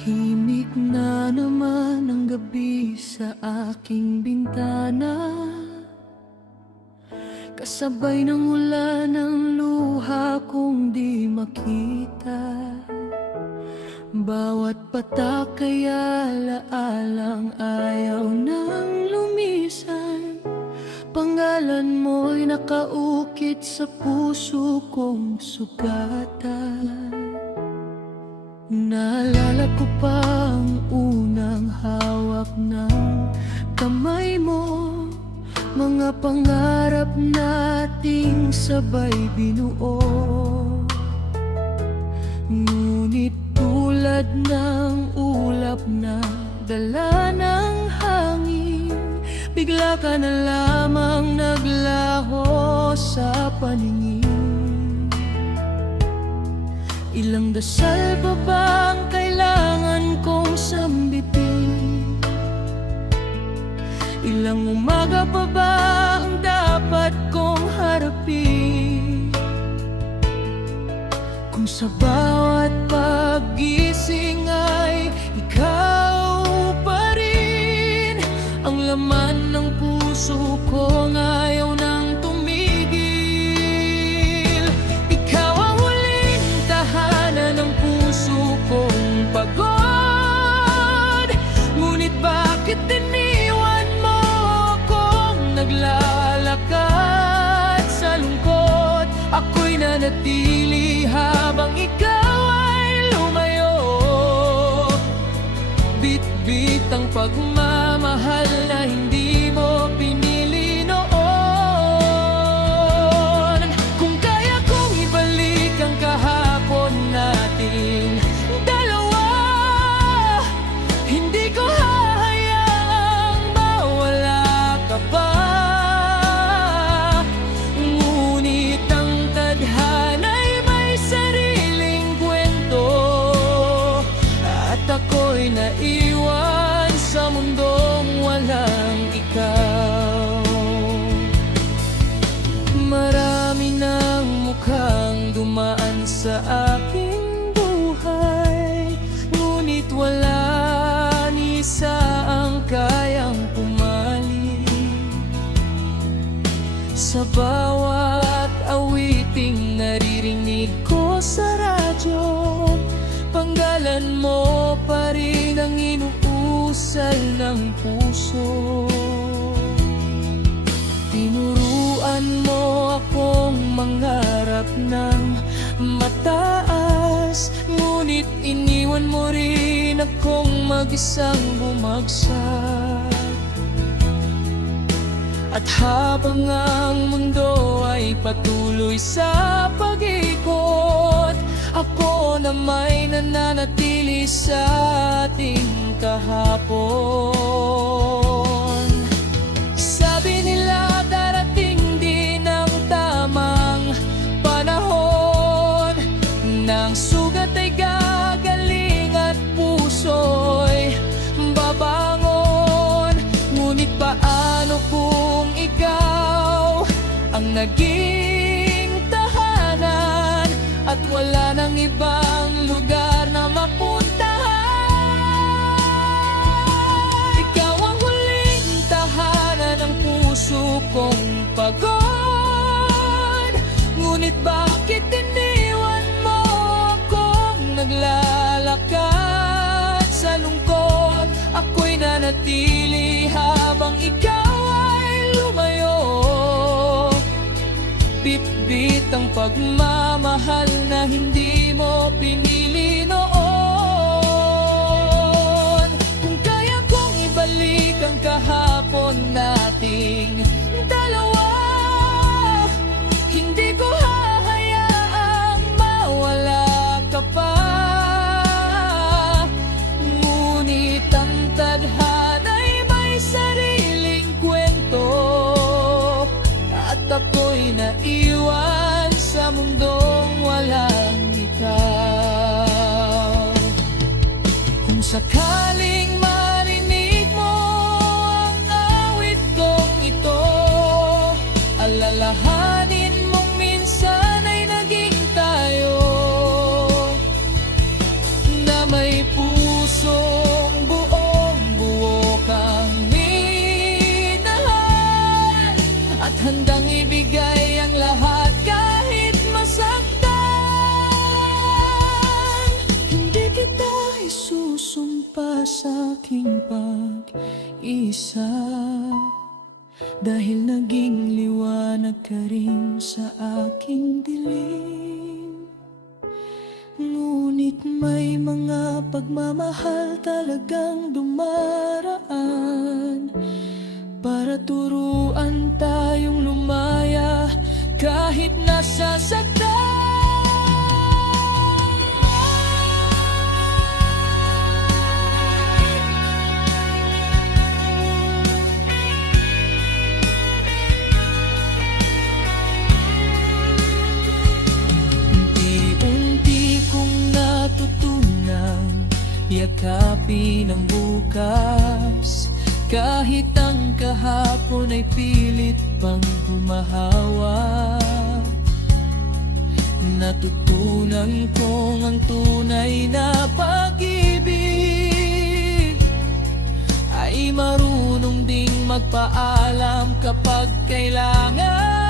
Tahimik na naman ang gabi sa aking bintana, kasabay ng ulan ng luha kong di makita. Bawat patak ay alaalang ayaw nang lumisan. Pangalan mo'y nakaukit sa puso kong sugatan. Naalala ko pa ang unang hawak ng kamay mo, mga pangarap nating sabay binuo. Ngunit tulad ng ulap na dala ng hangin, bigla ka na lamang naglaho sa paningin. Ilang dasal pa bang kailangan kong sambitin? Ilang umaga pa ba ang dapat kong harapin? Kung sa bawat paggising ay ikaw pa rin, ang laman ng puso ko ayaw nang tumigil. Ikaw ang huling tahanan ng puso kong pagod. Ngunit bakit iniwan mo akong naglalakad sa lungkot? Ako'y nanatili habang ikaw ay lumayo. Bit-bit ang pagmamahal na hindi mo pinili noon. Kung kaya kong ibalik ang kahapon nating dalawa, hindi ko hahayaang mawala ka pa. Ngunit ang tadhana'y may sariling kwento, at ako'y naiwan sa mundong walang ikaw. Marami ng mukhang dumaan sa aking buhay, ngunit wala ni isa ang kayang pumali sa bawat awiting naririnig ko sa radyo. Panggalan mo pa rin ang inuusal ng puso. Tinuruan mo akong mangarap ng mataas, ngunit iniwan mo rin akong mag-isang bumagsak. At habang ang mundo ay patuloy sa pag-ikot, ako na may nananatili sa ating kahapon. Sabi nila darating din ang tamang panahon, ng sugat ay gagaling at puso'y babangon. Ngunit paano kung ikaw ang naging tahanan at wala nang ibang lugar na mapuntahan? Ikaw ang huling tahanan ng puso kong pagod. Ngunit bakit iniwan mo akong naglalakad sa lungkot? Ako'y nanatili habang ikaw ay lumayo. Bit-bit ang pagmamahal na hindi mo pinili noon. Kung kaya kong ibalik ang kahapon nating dalawa, hindi ko hahayaang mawala ka pa. Ngunit ang tadhana'y may sariling kwento, at ako'y naiwan sa mundong walang ikaw. Kung sakaling marinig mo ang awit kong ito, alalahanin mong minsan ay naging tayo, na may puso sumpa sa aking pag-isa, dahil naging liwanag ka rin sa aking dilim. Ngunit may mga pagmamahal talagang dumaraan, para turuan tayong lumaya kahit nasasaktan. Unti-unti kong natutunang yakapin ang bukas, kahit ang kahapon ay pilit pang humahawa. Natutunan kong ang tunay na pag-ibig ay marunong ding magpaalam kapag kailangan.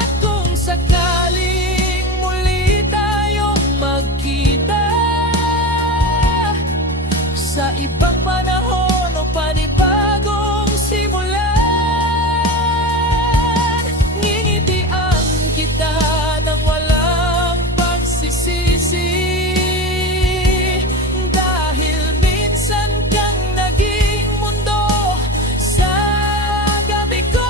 At kung sakaling muli tayong magkita sa ibang panahon o panibagong simulan, ngingitian kita ng walang pagsisisi, dahil minsan kang naging mundo sa gabi ko.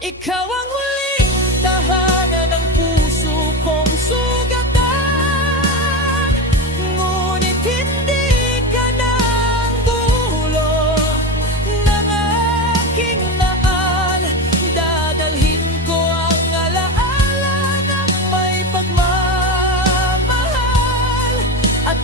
Ikaw ang huling tahanan ng puso kong sugatan, ngunit hindi ka na ang dulo ng aking daan. Dadalhin ko ang alaala ng may pagmamahal at